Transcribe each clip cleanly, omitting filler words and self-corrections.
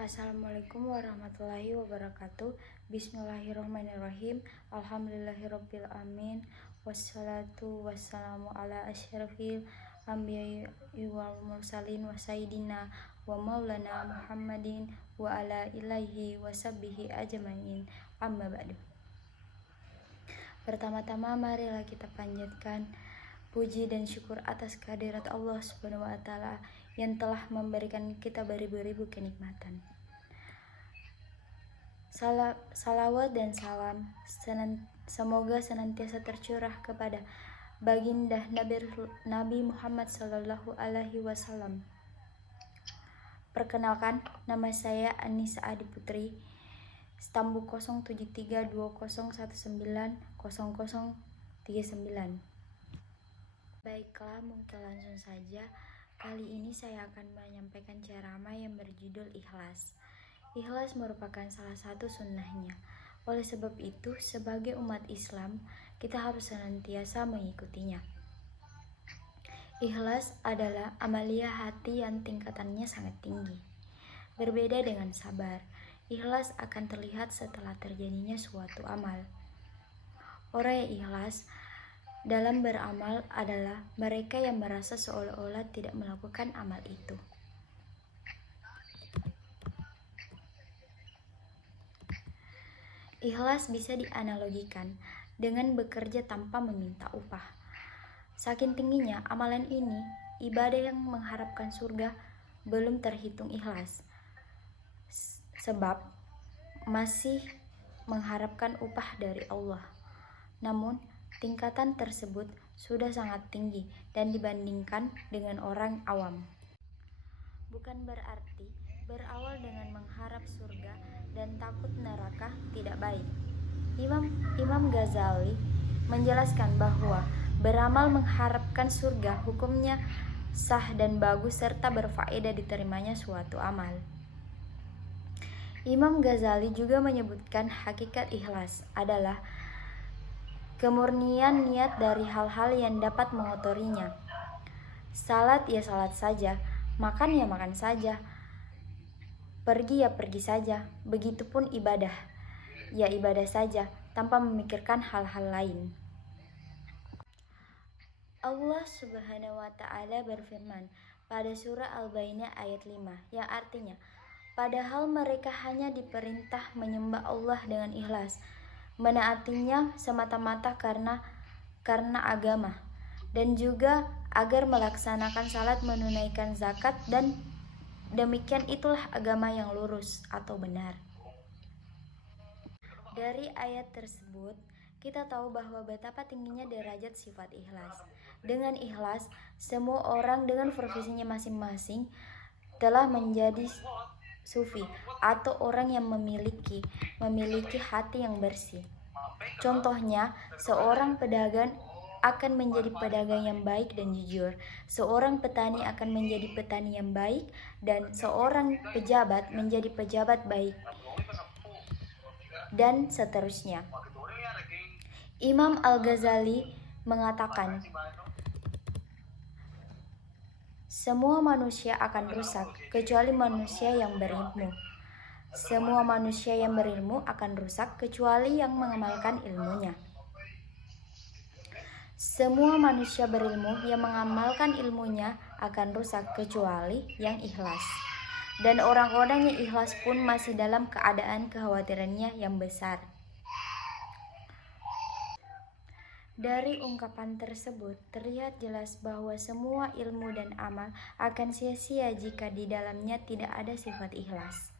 Assalamualaikum warahmatullahi wabarakatuh. Bismillahirrahmanirrahim. Alhamdulillahirabbil alamin. Wassalatu wassalamu ala asyrafil anbiya'i wal mursalin wa sayyidina wa maulana Muhammadin wa ala ilaihi wasabbihi ajmain. Amma ba'du. Pertama-tama marilah kita panjatkan puji dan syukur atas kehadirat Allah Subhanahu wa taala yang telah memberikan kita beribu-ribu kenikmatan. Salawat dan salam semoga senantiasa tercurah kepada baginda Nabi Muhammad Sallallahu Alaihi Wasallam. Perkenalkan, nama saya Anissa Adi Putri, stambu 073201900039. Baiklah, mungkin langsung saja. Kali ini saya akan menyampaikan ceramah yang berjudul Ikhlas. Ikhlas merupakan salah satu sunnahnya. Oleh sebab itu, sebagai umat Islam, kita harus senantiasa mengikutinya. Ikhlas adalah amalia hati yang tingkatannya sangat tinggi. Berbeda dengan sabar, ikhlas akan terlihat setelah terjadinya suatu amal. Orang yang ikhlas dalam beramal adalah mereka yang merasa seolah-olah tidak melakukan amal itu. Ikhlas bisa dianalogikan dengan bekerja tanpa meminta upah. Saking tingginya amalan ini, ibadah yang mengharapkan surga belum terhitung ikhlas, sebab masih mengharapkan upah dari Allah. Namun, tingkatan tersebut sudah sangat tinggi dan dibandingkan dengan orang awam. Bukan berarti berawal dengan mengharap surga dan takut neraka tidak baik. Imam Ghazali menjelaskan bahwa beramal mengharapkan surga hukumnya sah dan bagus serta berfaedah diterimanya suatu amal. Imam Ghazali juga menyebutkan hakikat ikhlas adalah kemurnian niat dari hal-hal yang dapat mengotorinya. Salat ya salat saja, makan ya makan saja, pergi ya pergi saja. Begitupun ibadah, ya ibadah saja, tanpa memikirkan hal-hal lain. Allah Subhanahu wa ta'ala berfirman pada surah Al-Baqarah ayat 5, yang artinya, padahal mereka hanya diperintah menyembah Allah dengan ikhlas, menaatinya semata-mata karena agama, dan juga agar melaksanakan salat, menunaikan zakat, dan demikian itulah agama yang lurus atau benar. Dari ayat tersebut, kita tahu bahwa betapa tingginya derajat sifat ikhlas. Dengan ikhlas, semua orang dengan profesinya masing-masing telah menjadi sufi atau orang yang memiliki hati yang bersih. Contohnya, seorang pedagang akan menjadi pedagang yang baik dan jujur, seorang petani akan menjadi petani yang baik, dan seorang pejabat menjadi pejabat baik, dan seterusnya. Imam Al-Ghazali mengatakan, semua manusia akan rusak kecuali manusia yang berilmu. Semua manusia yang berilmu akan rusak kecuali yang mengamalkan ilmunya. Semua manusia berilmu yang mengamalkan ilmunya akan rusak kecuali yang ikhlas. Dan orang-orang yang ikhlas pun masih dalam keadaan kekhawatirannya yang besar. Dari ungkapan tersebut terlihat jelas bahwa semua ilmu dan amal akan sia-sia jika di dalamnya tidak ada sifat ikhlas.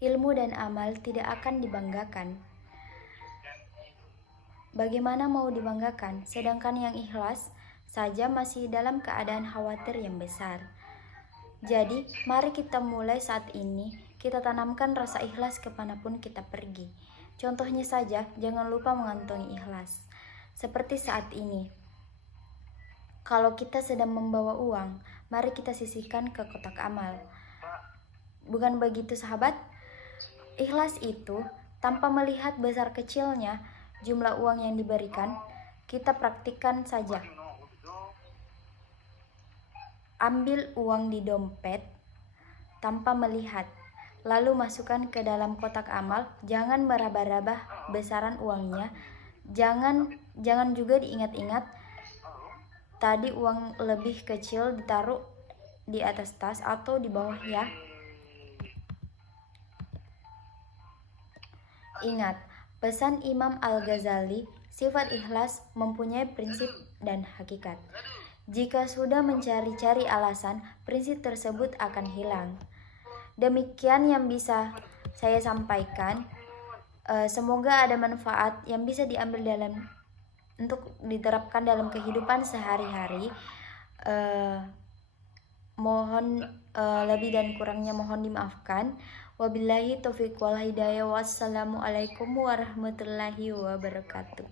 Ilmu dan amal tidak akan dibanggakan. Bagaimana mau dibanggakan, sedangkan yang ikhlas saja masih dalam keadaan khawatir yang besar. Jadi, mari kita mulai saat ini, kita tanamkan rasa ikhlas kemanapun kita pergi. Contohnya saja, jangan lupa mengantongi ikhlas. Seperti saat ini, kalau kita sedang membawa uang, mari kita sisihkan ke kotak amal. Bukan begitu sahabat? Ikhlas itu tanpa melihat besar kecilnya jumlah uang yang diberikan, kita praktikkan saja. Ambil uang di dompet, tanpa melihat. Lalu masukkan ke dalam kotak amal. Jangan meraba-raba besaran uangnya. Jangan juga diingat-ingat tadi uang lebih kecil ditaruh di atas tas atau di bawah ya. Ingat, pesan Imam Al-Ghazali, sifat ikhlas mempunyai prinsip dan hakikat. Jika sudah mencari-cari alasan, prinsip tersebut akan hilang. Demikian yang bisa saya sampaikan. Semoga ada manfaat yang bisa diambil untuk diterapkan dalam kehidupan sehari-hari. Mohon lebih dan kurangnya mohon dimaafkan. Wabillahi taufiq wal hidayah. Wassalamualaikum warahmatullahi wabarakatuh.